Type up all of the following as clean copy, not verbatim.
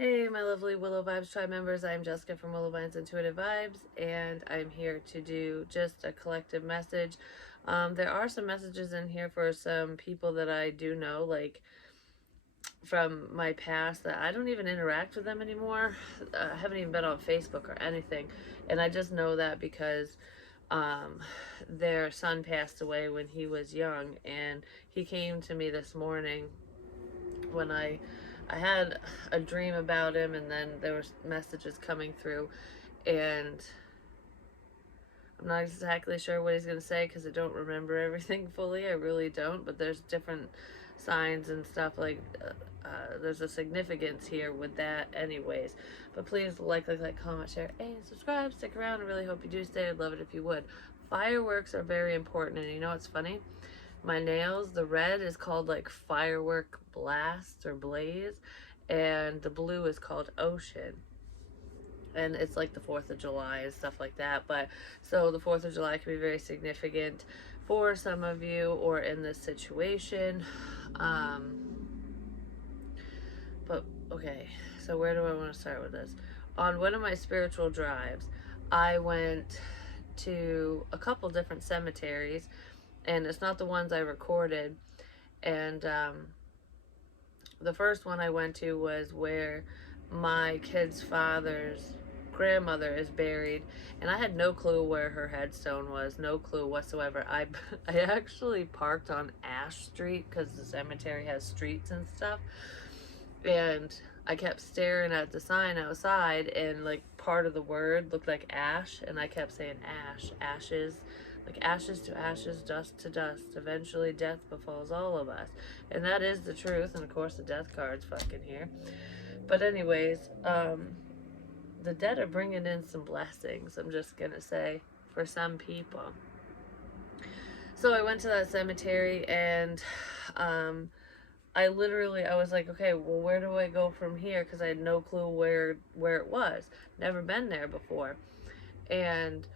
Hey, my lovely Willow Vibes Tribe members. I'm Jessica from Willow Vines Intuitive Vibes, and I'm here to do just a collective message. There are some messages in here for some people that I do know, like from my past, that I don't even interact with them anymore. I haven't even been on Facebook or anything, and I just know that because um, their son passed away when he was young, and he came to me this morning when I had a dream about him, and then there was messages coming through, and I'm not exactly sure what he's going to say because I don't remember everything fully. I really don't, but there's different signs and stuff like there's a significance here with that anyways. But please like, comment, share, and subscribe. Stick around. I really hope you do stay. I'd love it if you would. Fireworks are very important, and you know what's funny? My nails, the red is called like firework blast or blaze, and the blue is called ocean. And it's like the 4th of July and stuff like that. But so the 4th of July can be very significant for some of you or in this situation. Um, but okay, so where do I want to start with this? On one of my spiritual drives, I went to a couple different cemeteries, and it's not the ones I recorded. And the first one I went to was where my kid's father's grandmother is buried, and I had no clue where her headstone was, no clue whatsoever. I actually parked on Ash Street because the cemetery has streets and stuff, and I kept staring at the sign outside, and like part of the word looked like ash, and I kept saying ash, ashes, like ashes to ashes, dust to dust. Eventually, death befalls all of us, and that is the truth. And of course, the death card's fucking here. But anyways, the dead are bringing in some blessings. I'm just gonna say for some people. So I went to that cemetery, and I was like, okay, well, where do I go from here? Because I had no clue where it was. Never been there before, and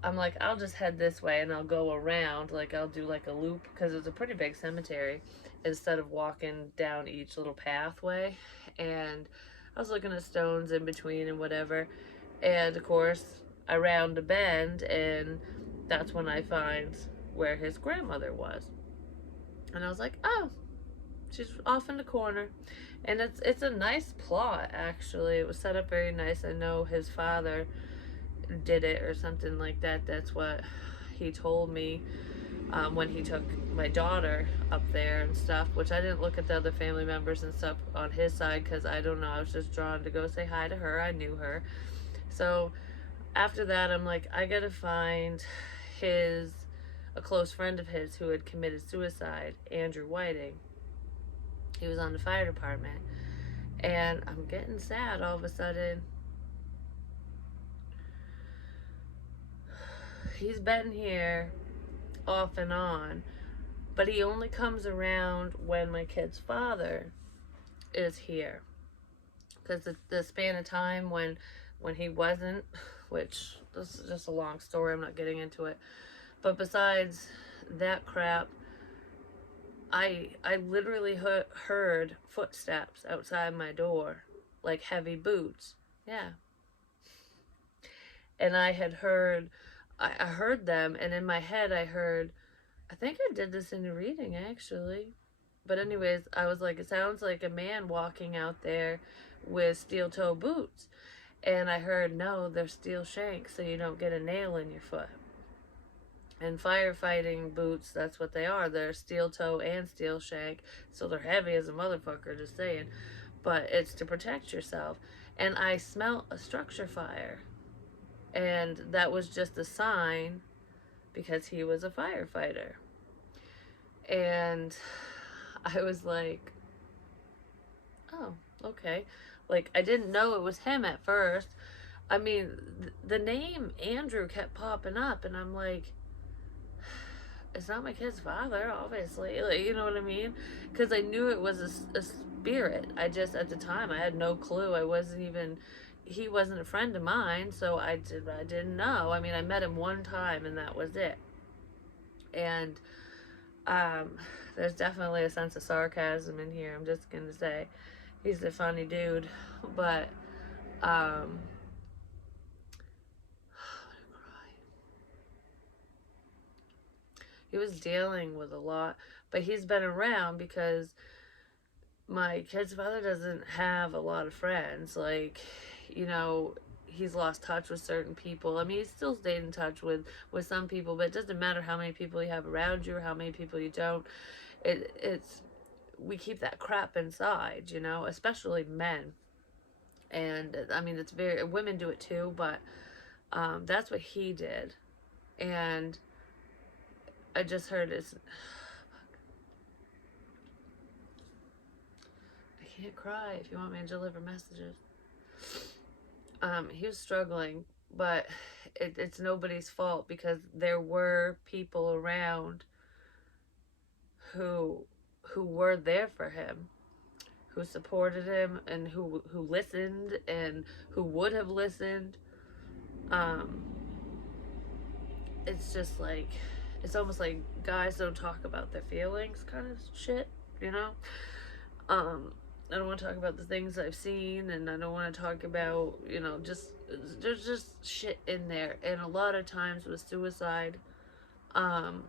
I'm like, I'll just head this way and I'll go around. Like I'll do like a loop because it's a pretty big cemetery, instead of walking down each little pathway. And I was looking at stones in between and whatever. And of course, I round a bend, and that's when I find where his grandmother was. And I was like, oh, she's off in the corner. And it's a nice plot, actually. It was set up very nice. I know his father did it or something like that. That's what he told me when he took my daughter up there and stuff, which I didn't look at the other family members and stuff on his side because I don't know. I was just drawn to go say hi to her. I knew her. So after that, I'm like, I gotta find his, a close friend of his who had committed suicide, Andrew Whiting. He was on the fire department. And I'm getting sad all of a sudden. He's been here off and on, but he only comes around when my kid's father is here. Because the span of time when he wasn't, which this is just a long story, I'm not getting into it. But besides that crap, I literally heard footsteps outside my door, like heavy boots. Yeah. And I heard them, and in my head I heard, I think I did this in a reading actually. But anyways, I was like, it sounds like a man walking out there with steel toe boots. And I heard, no, they're steel shanks so you don't get a nail in your foot. And firefighting boots, that's what they are. They're steel toe and steel shank. So they're heavy as a motherfucker, just saying. But it's to protect yourself. And I smelt a structure fire. And that was just a sign because he was a firefighter. And I was like, oh, okay. Like, I didn't know it was him at first. I mean, the name Andrew kept popping up, and I'm like, it's not my kid's father, obviously. Like, you know what I mean? Because I knew it was a spirit. I just, at the time, I had no clue. I wasn't even, he wasn't a friend of mine, so I didn't know. I mean, I met him one time, and that was it. And there's definitely a sense of sarcasm in here, I'm just going to say. He's a funny dude, but um, he was dealing with a lot. But he's been around because my kid's father doesn't have a lot of friends. Like, you know, he's lost touch with certain people. I mean, he's still stayed in touch with some people, but it doesn't matter how many people you have around you or how many people you don't. It's we keep that crap inside, you know, especially men. And I mean, it's very women do it too, but that's what he did. And I just heard his. I can't cry if you want me to deliver messages. He was struggling, but it's nobody's fault because there were people around who who were there for him, who supported him, and who listened and who would have listened. Um, it's just like it's almost like guys don't talk about their feelings, kind of shit, you know. Um, I don't want to talk about the things I've seen, and I don't want to talk about, you know, just there's just shit in there. And a lot of times with suicide, um,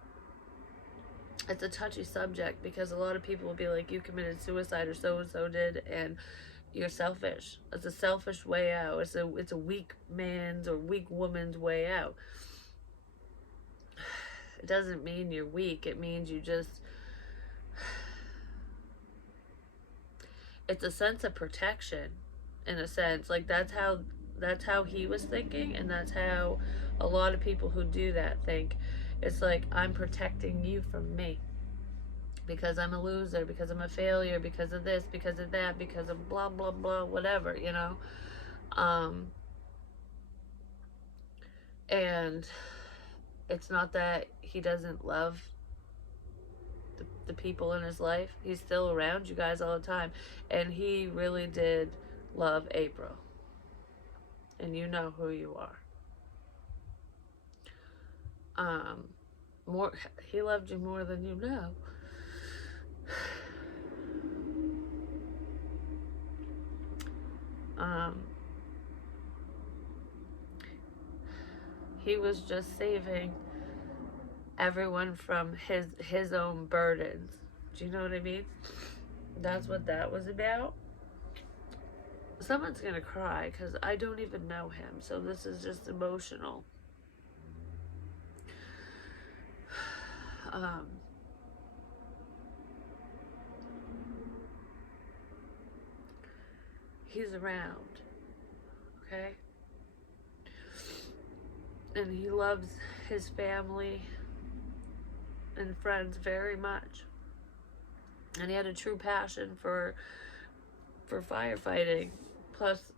it's a touchy subject because a lot of people will be like, you committed suicide or so and so did, and you're selfish. It's a selfish way out. It's a weak man's or weak woman's way out. It doesn't mean you're weak. It means you just it's a sense of protection in a sense. Like that's how he was thinking, and that's how a lot of people who do that think. It's like I'm protecting you from me because I'm a loser, because I'm a failure, because of this, because of that, because of blah blah blah, whatever, you know. Um, and it's not that he doesn't love the people in his life. He's still around you guys all the time, and he really did love April, and you know who you are. Um, more he loved you more than you know. Um, he was just saving everyone from his own burdens. Do you know what I mean? That's what that was about. Someone's gonna cry because I don't even know him, so this is just emotional. Um, he's around, okay, and he loves his family and friends very much, and he had a true passion for firefighting. Plus,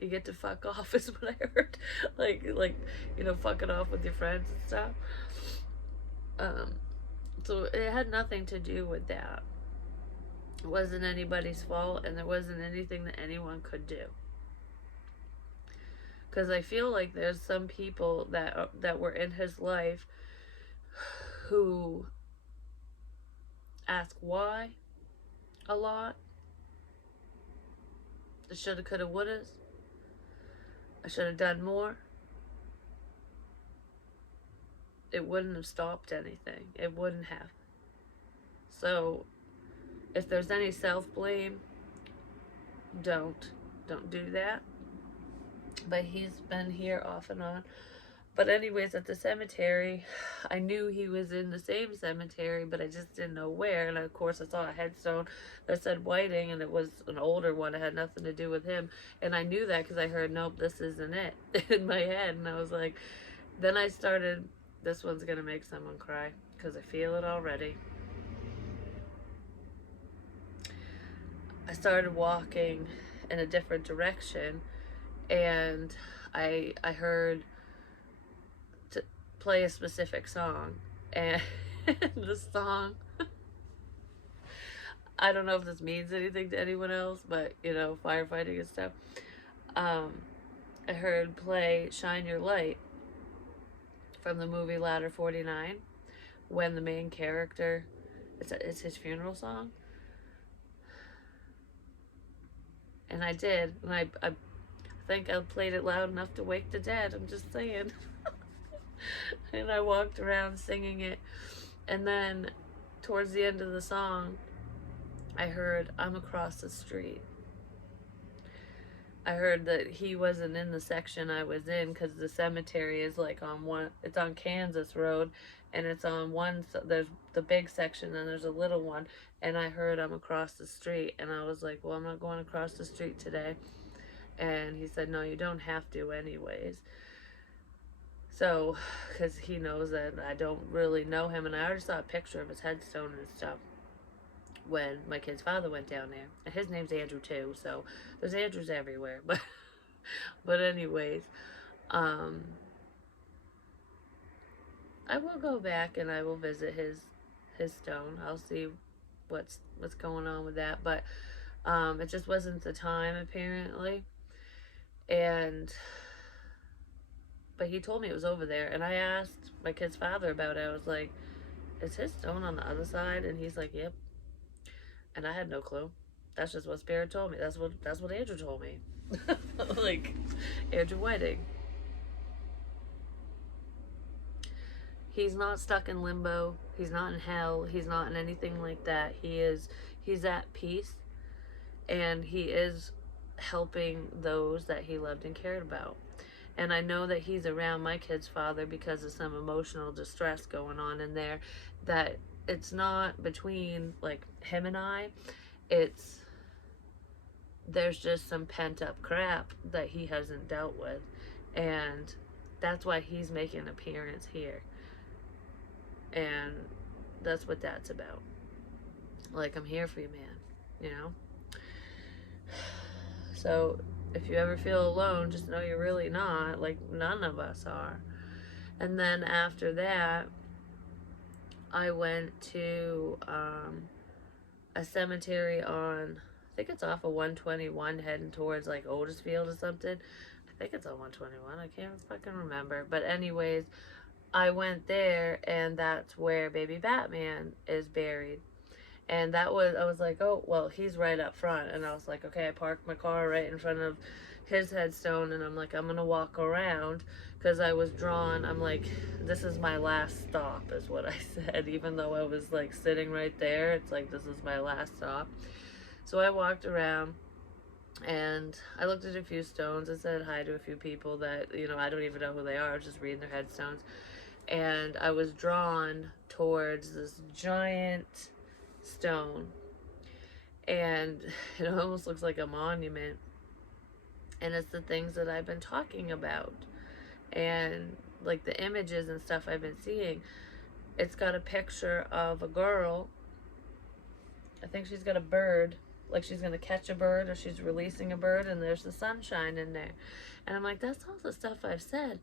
you get to fuck off is what I heard. like you know, fucking off with your friends and stuff. Um, so it had nothing to do with that. It wasn't anybody's fault, and there wasn't anything that anyone could do. Because I feel like there's some people that were in his life who ask why a lot. I shoulda, coulda, wouldas. I should have done more. It wouldn't have stopped anything. It wouldn't have. So if there's any self-blame, don't do that. But he's been here off and on. But anyways, at the cemetery, I knew he was in the same cemetery, but I just didn't know where. And of course, I saw a headstone that said Whiting, and it was an older one. It had nothing to do with him. And I knew that because I heard, nope, this isn't it in my head. And I was like, then I started, this one's going to make someone cry because I feel it already. I started walking in a different direction, and I heard to play a specific song, and the song, I don't know if this means anything to anyone else, but you know, firefighting and stuff. um I heard play Shine Your Light from the movie Ladder 49 when the main character, it's his funeral song. And I did. And I think I played it loud enough to wake the dead. I'm just saying. And I walked around singing it. And then towards the end of the song, I heard, I'm across the street. I heard that he wasn't in the section I was in because the cemetery is like on one, it's on Kansas Road, and it's on one, there's the big section and there's a little one. And I heard, I'm across the street. And I was like, well, I'm not going across the street today. And he said, no, you don't have to anyways. So, because he knows that I don't really know him, and I already saw a picture of his headstone and stuff when my kid's father went down there. And his name's Andrew too, so there's Andrews everywhere. But anyways, um, I will go back and I will visit his stone. I'll see what's going on with that, but it just wasn't the time apparently. And but he told me it was over there, and I asked my kid's father about it. I was like, is his stone on the other side? And he's like, yep. And I had no clue. That's just what Spirit told me. That's what Andrew told me. Like, Andrew Whiting. He's not stuck in limbo. He's not in hell. He's not in anything like that. He's at peace, and he is helping those that he loved and cared about. And I know that he's around my kid's father because of some emotional distress going on in there, that it's not between like him and I, it's there's just some pent up crap that he hasn't dealt with, and that's why he's making an appearance here. And that's what that's about. Like, I'm here for you, man, you know. So if you ever feel alone, just know you're really not. Like, none of us are. And then after that, I went to a cemetery on, I think it's off of 121 heading towards like Otisfield or something. I think it's on 121. I can't fucking remember. But anyways, I went there, and that's where baby Batman is buried. And I was like, oh, well, he's right up front. And I was like, okay, I parked my car right in front of his headstone, and I'm like, I'm going to walk around because I was drawn. I'm like, this is my last stop, is what I said. Even though I was like sitting right there, it's like, this is my last stop. So I walked around, and I looked at a few stones. I said hi to a few people that, I don't even know who they are. I was just reading their headstones. And I was drawn towards this giant stone, and it almost looks like a monument, and it's the things that I've been talking about, and like the images and stuff I've been seeing. It's got a picture of a girl. I think she's got a bird, like she's gonna catch a bird or she's releasing a bird, and there's the sunshine in there. And I'm like, that's all the stuff I've said.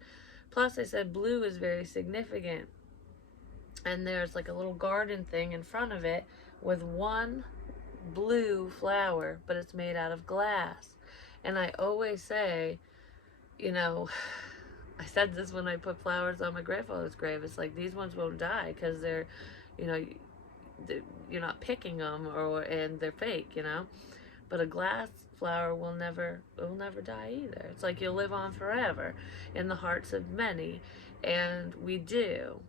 Plus I said blue is very significant, and there's like a little garden thing in front of it with one blue flower, but it's made out of glass. And I always say, I said this when I put flowers on my grandfather's grave. It's like, these ones won't die because you know, you're not picking them, and they're fake, But a glass flower will never die either. It's like you'll live on forever in the hearts of many, and we do.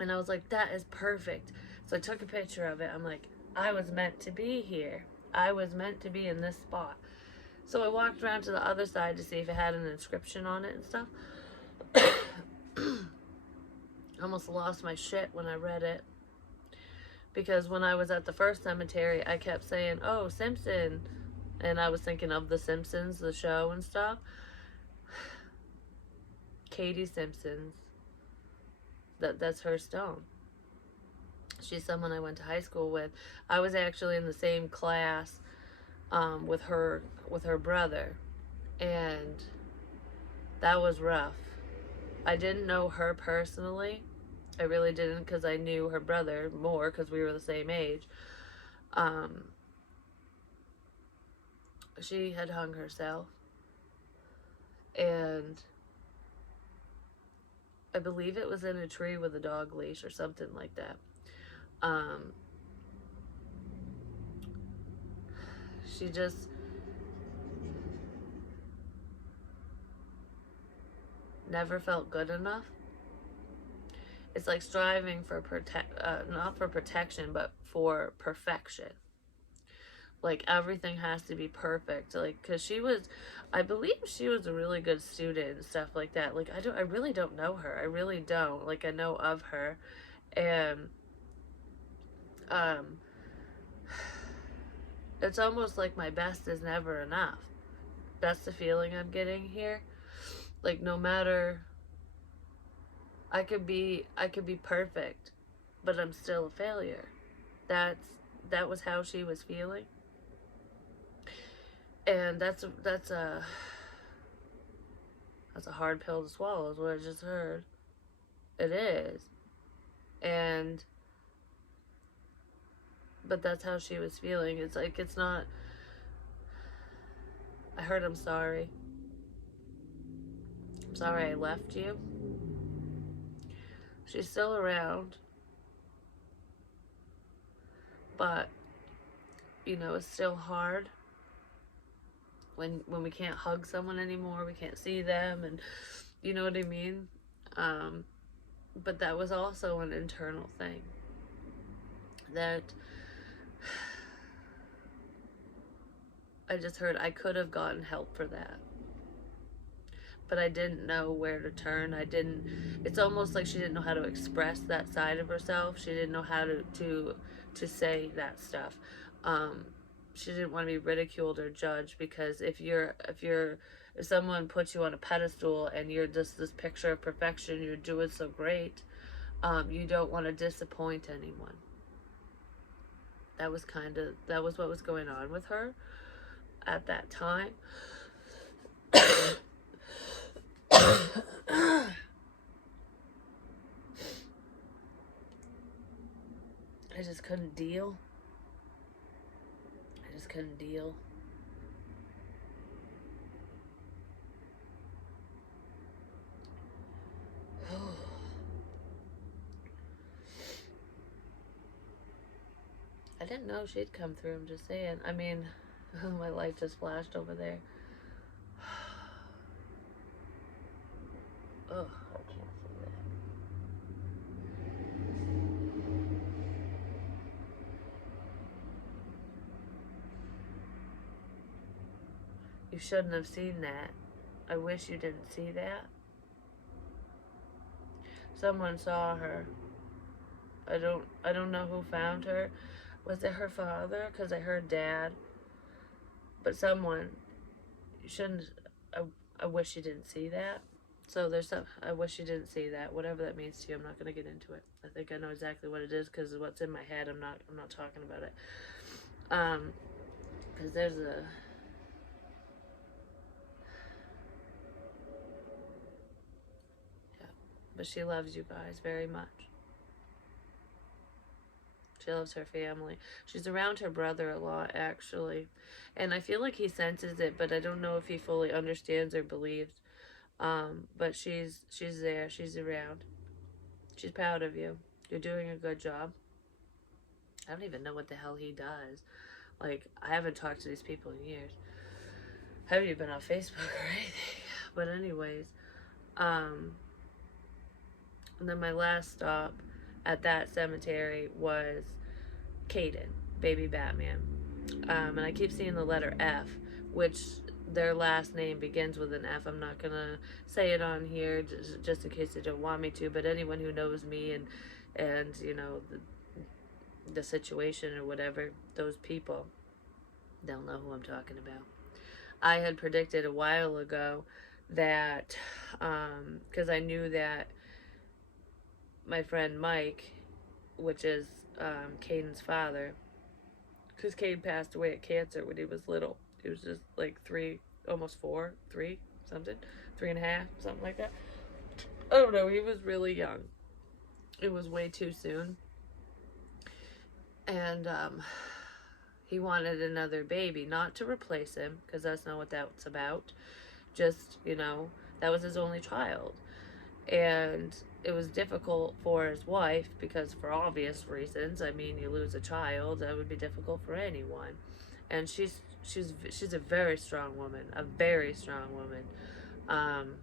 And I was like, that is perfect. So I took a picture of it. I'm like, I was meant to be here. I was meant to be in this spot. So I walked around to the other side to see if it had an inscription on it and stuff. I almost lost my shit when I read it. Because when I was at the first cemetery, I kept saying, oh, Simpson. And I was thinking of The Simpsons, the show and stuff. Katie Simpson's. That's her stone. She's someone I went to high school with. I was actually in the same class with her brother, and that was rough. I didn't know her personally. I really didn't, because I knew her brother more because we were the same age. She had hung herself, and I believe it was in a tree with a dog leash or something like that. She just, never felt good enough. It's like striving for not for protection, but for perfection. Like everything has to be perfect. Like, cause she was, I believe she was a really good student and stuff like that. Like, I really don't know her. I really don't. Like, I know of her, and um, it's almost like my best is never enough. That's the feeling I'm getting here. Like, no matter, I could be perfect, but I'm still a failure. That's that was how she was feeling, and that's a hard pill to swallow. Is what I just heard. It is, and but that's how she was feeling. It's like it's not. I heard I'm sorry. I'm sorry I left you. She's still around, but it's still hard when we can't hug someone anymore. We can't see them, and you know what I mean. Um, but that was also an internal thing that I just heard I could have gotten help for that, but I didn't know where to turn. I didn't. It's almost like she didn't know how to express that side of herself. She didn't know how to say that stuff. Um, she didn't want to be ridiculed or judged, because if someone puts you on a pedestal and you're just this picture of perfection, you're doing so great, you don't want to disappoint anyone. That was what was going on with her at that time. I just couldn't deal. I just couldn't deal. I didn't know she'd come through. I'm just saying. I mean, my light just flashed over there. Oh, I can't see that. You shouldn't have seen that. I wish you didn't see that. Someone saw her. I don't know who found her. Was it her father? Because I heard dad. But someone. You shouldn't. I, I wish you didn't see that. So there's some. I wish you didn't see that. Whatever that means to you, I'm not gonna get into it. I think I know exactly what it is, because what's in my head, I'm not talking about it. Because there's a. Yeah, but she loves you guys very much. She loves her family. She's around her brother a lot, actually. And I feel like he senses it, but I don't know if he fully understands or believes. But she's there. She's around. She's proud of you. You're doing a good job. I don't even know what the hell he does. Like, I haven't talked to these people in years. I haven't even been on Facebook or anything. But anyways, um, and then my last stop at that cemetery was Caden, baby Batman. And I keep seeing the letter F, which their last name begins with an F. I'm not gonna say it on here just in case they don't want me to. But anyone who knows me and the situation or whatever, those people, they'll know who I'm talking about. I had predicted a while ago that, because I knew that my friend Mike, which is Caden's father, because Caden passed away of cancer when he was little. He was just like 3, almost 4, 3, something, 3.5, something like that. I don't know. He was really young. It was way too soon. And he wanted another baby, not to replace him, because that's not what that's about. Just, that was his only child. And it was difficult for his wife, because for obvious reasons. I mean, you lose a child, that would be difficult for anyone. And she's a very strong woman, a very strong woman. Um,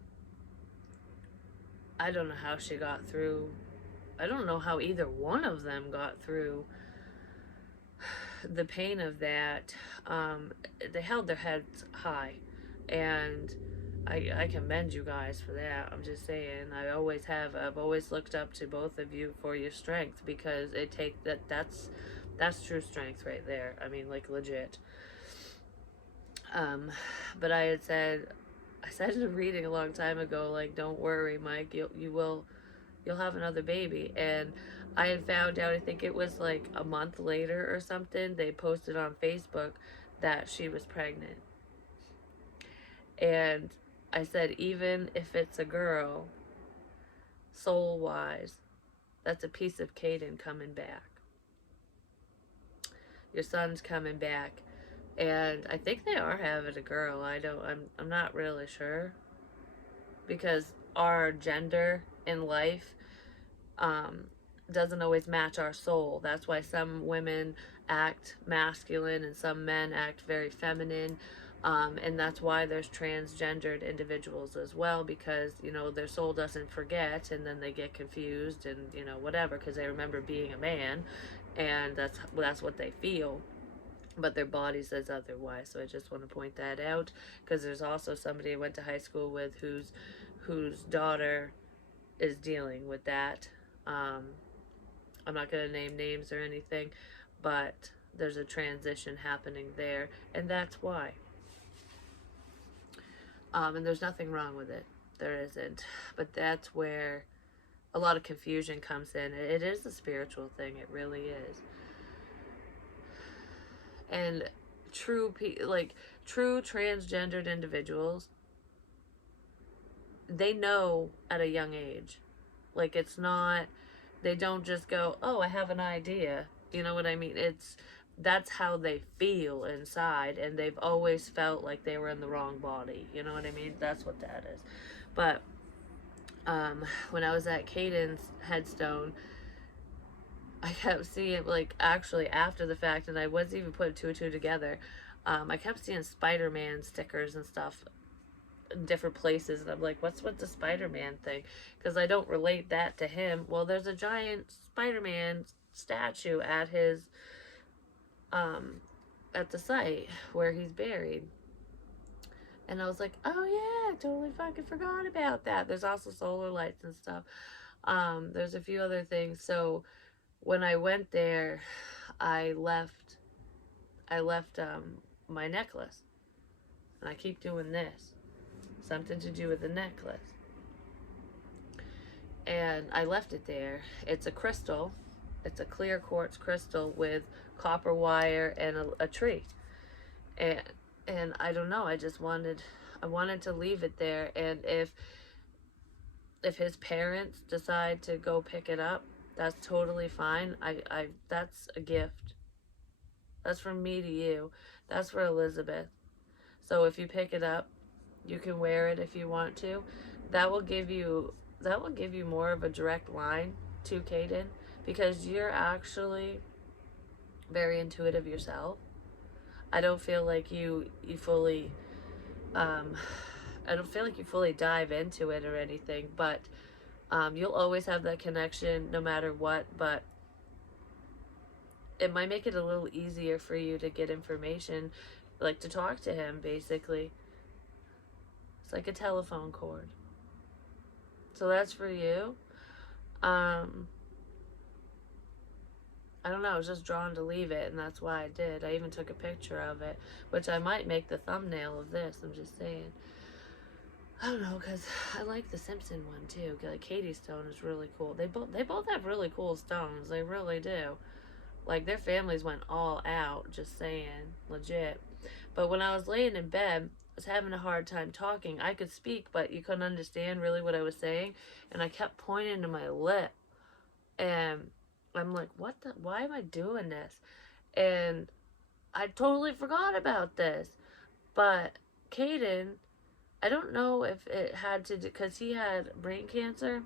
I don't know how she got through. I don't know how either one of them got through the pain of that. They held their heads high, and I commend you guys for that. I'm just saying, I always have. I've always looked up to both of you for your strength, because it take that's true strength right there. I mean, like, legit. Um, but I said in a reading a long time ago, like, don't worry, Mike, you'll have another baby. And I had found out, I think it was like a month later or something, they posted on Facebook that she was pregnant. And I said, even if it's a girl, soul wise, that's a piece of Caden coming back. Your son's coming back. And I think they are having a girl. I'm not really sure, because our gender in life um, doesn't always match our soul. That's why some women act masculine and some men act very feminine. And that's why there's transgendered individuals as well, because, their soul doesn't forget, and then they get confused and, whatever, because they remember being a man, and that's what they feel, but their body says otherwise. So I just want to point that out, because there's also somebody I went to high school with whose daughter is dealing with that. I'm not going to name names or anything, but there's a transition happening there, and that's why. And there's nothing wrong with it. There isn't. But that's where a lot of confusion comes in. It is a spiritual thing. It really is. And true transgendered individuals, they know at a young age. Like, it's not, they don't just go, oh, I have an idea. You know what I mean? That's how they feel inside, and they've always felt like they were in the wrong body. You know what I mean? That's what that is. But when I was at Caden's headstone, I kept seeing, like, actually after the fact, and I wasn't even putting two and two together. I kept seeing Spider-Man stickers and stuff in different places, and I'm like, what's with the Spider-Man thing? Because I don't relate that to him. Well, there's a giant Spider-Man statue at his at the site where he's buried. And I was like, oh yeah, I totally fucking forgot about that. There's also solar lights and stuff. There's a few other things. So when I went there, I left my necklace. And I keep doing this. Something to do with the necklace. And I left it there. It's a crystal. It's a clear quartz crystal with copper wire and a tree. And I don't know, I wanted to leave it there, and if his parents decide to go pick it up, that's totally fine. I that's a gift. That's from me to you. That's for Elizabeth. So if you pick it up, you can wear it if you want to. That will give you more of a direct line to Caden, because you're actually very intuitive yourself. I don't feel like you fully I don't feel like you fully dive into it or anything, but you'll always have that connection no matter what. But it might make it a little easier for you to get information, like to talk to him, basically. It's like a telephone cord. So that's for you. I don't know, I was just drawn to leave it, and that's why I did. I even took a picture of it, which I might make the thumbnail of this, I'm just saying. I don't know, because I like the Simpson one too. Like, Katie's stone is really cool. They both have really cool stones. They really do. Like, their families went all out, just saying. Legit. But when I was laying in bed, I was having a hard time talking. I could speak, but you couldn't understand really what I was saying. And I kept pointing to my lip. And I'm like, why am I doing this? And I totally forgot about this. But Caden, I don't know if it had to do, because he had brain cancer,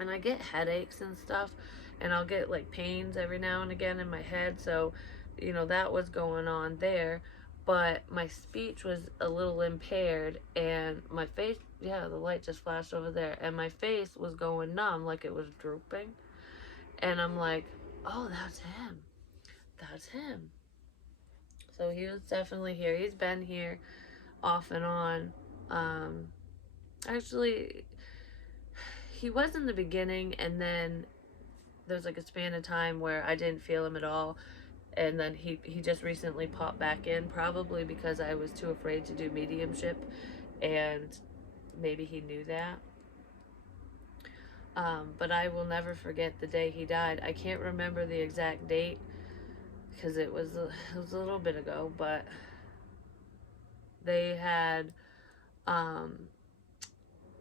and I get headaches and stuff, and I'll get like pains every now and again in my head. So, that was going on there. but my speech was a little impaired, and my face, yeah, the light just flashed over there, and my face was going numb, like it was drooping. And I'm like, oh, that's him. That's him. So he was definitely here. He's been here off and on. Um, Actually, he was in the beginning, and then there's like a span of time where I didn't feel him at all. And then he just recently popped back in, probably because I was too afraid to do mediumship, and maybe he knew that. But I will never forget the day he died. I can't remember the exact date because it was a little bit ago, but they had um,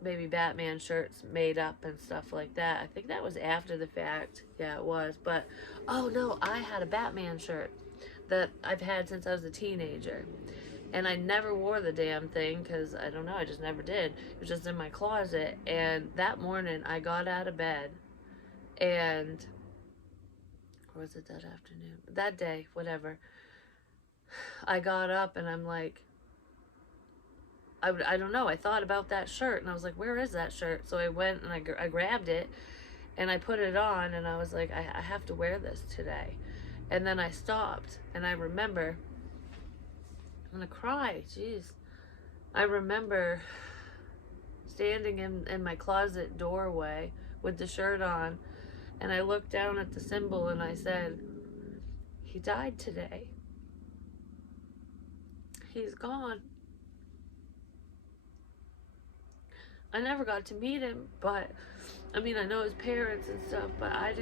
maybe Batman shirts made up and stuff like that. I think that was after the fact. Yeah, it was. But oh no, I had a Batman shirt that I've had since I was a teenager. And I never wore the damn thing because I don't know, I just never did. It was just in my closet. And that morning I got out of bed, and, or was it that afternoon? That day, whatever. I got up and I'm like, I don't know. I thought about that shirt and I was like, where is that shirt? So I went and I grabbed it and I put it on and I was like, I have to wear this today. And then I stopped and I remember, I'm gonna cry, jeez. I remember standing in my closet doorway with the shirt on, and I looked down at the symbol and I said, he died today. He's gone. I never got to meet him, but I mean, I know his parents and stuff, but I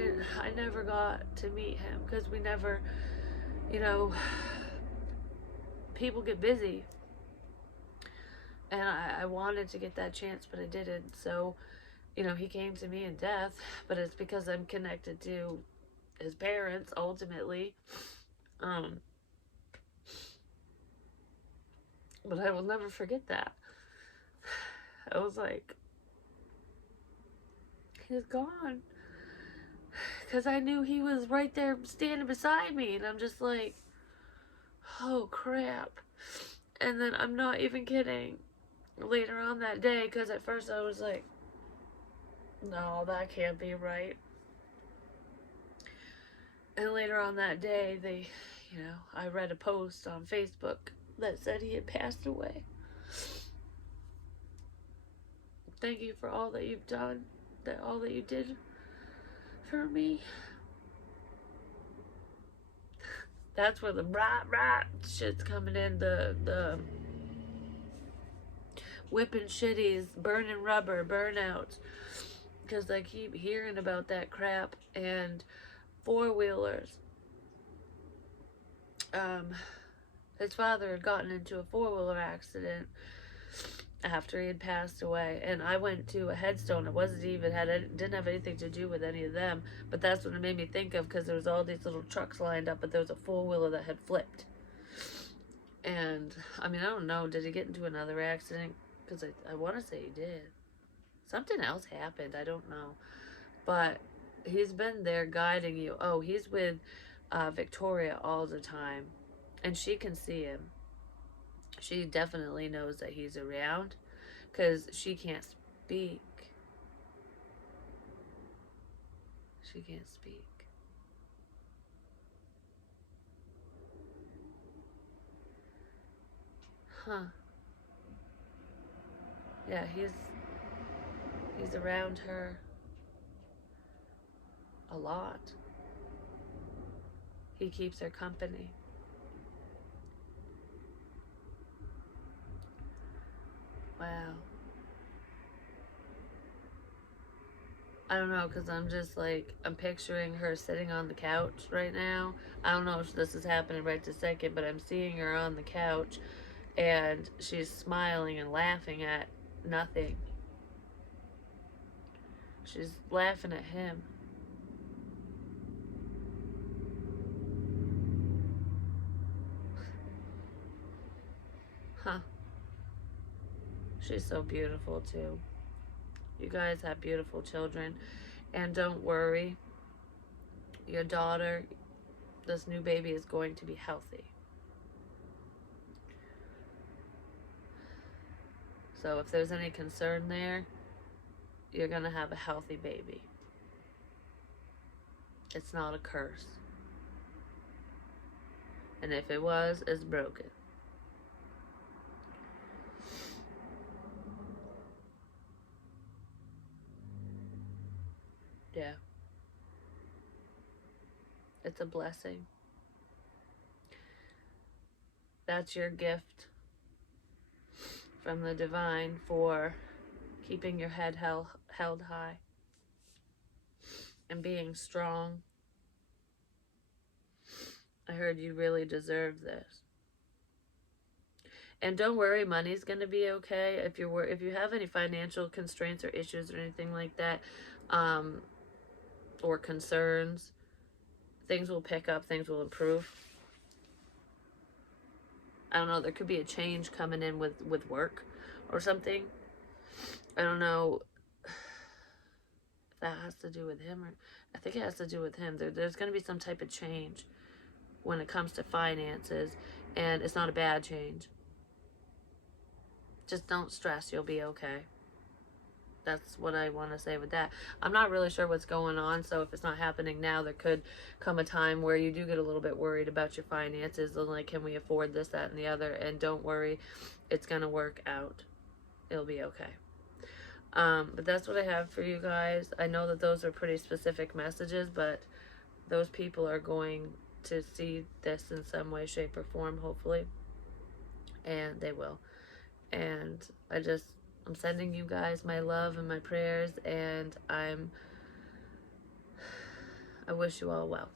never got to meet him because we never, you know, people get busy. And I wanted to get that chance, but I didn't. So, he came to me in death, but it's because I'm connected to his parents ultimately. Um, but I will never forget that. I was like, he's gone. Because I knew he was right there standing beside me, and I'm just like, oh crap. And then I'm not even kidding. Later on that day, because at first I was like, no, that can't be right. And later on that day, I read a post on Facebook that said he had passed away. Thank you for all that you've done, all that you did for me. That's where the rah shit's coming in, the whipping shitties, burning rubber, burnouts. Because I keep hearing about that crap. And four-wheelers. His father had gotten into a four-wheeler accident after he had passed away, and I went to a headstone. It didn't have anything to do with any of them, but that's what it made me think of, because there was all these little trucks lined up, but there was a four-wheeler that had flipped. And I mean, I don't know, did he get into another accident? Because I want to say he did. Something else happened, I don't know, but he's been there guiding you. Oh, he's with Victoria all the time, and she can see him. She definitely knows that he's around, because she can't speak. She can't speak. Huh. Yeah, he's around her a lot. He keeps her company. Wow. I don't know, because I'm just like, I'm picturing her sitting on the couch right now. I don't know if this is happening right this second, but I'm seeing her on the couch, and she's smiling and laughing at nothing. She's laughing at him. Huh. She's so beautiful, too. You guys have beautiful children. And don't worry, your daughter, this new baby, is going to be healthy. So if there's any concern there, you're going to have a healthy baby. It's not a curse. And if it was, it's broken. Yeah. It's a blessing. That's your gift from the divine for keeping your head held high and being strong. I heard you really deserve this. And don't worry, money's going to be okay. If you have any financial constraints or issues or anything like that, or concerns, things will pick up, things will improve. I don't know, there could be a change coming in with work or something. I don't know if that has to do with him, or I think it has to do with him. There's going to be some type of change when it comes to finances, and it's not a bad change. Just don't stress, you'll be okay. That's what I want to say with that. I'm not really sure what's going on, so if it's not happening now, there could come a time where you do get a little bit worried about your finances and like, can we afford this, that, and the other? And don't worry, it's going to work out. It'll be okay. But that's what I have for you guys. I know that those are pretty specific messages, but those people are going to see this in some way, shape, or form, hopefully. And they will. And I'm sending you guys my love and my prayers, and I wish you all well.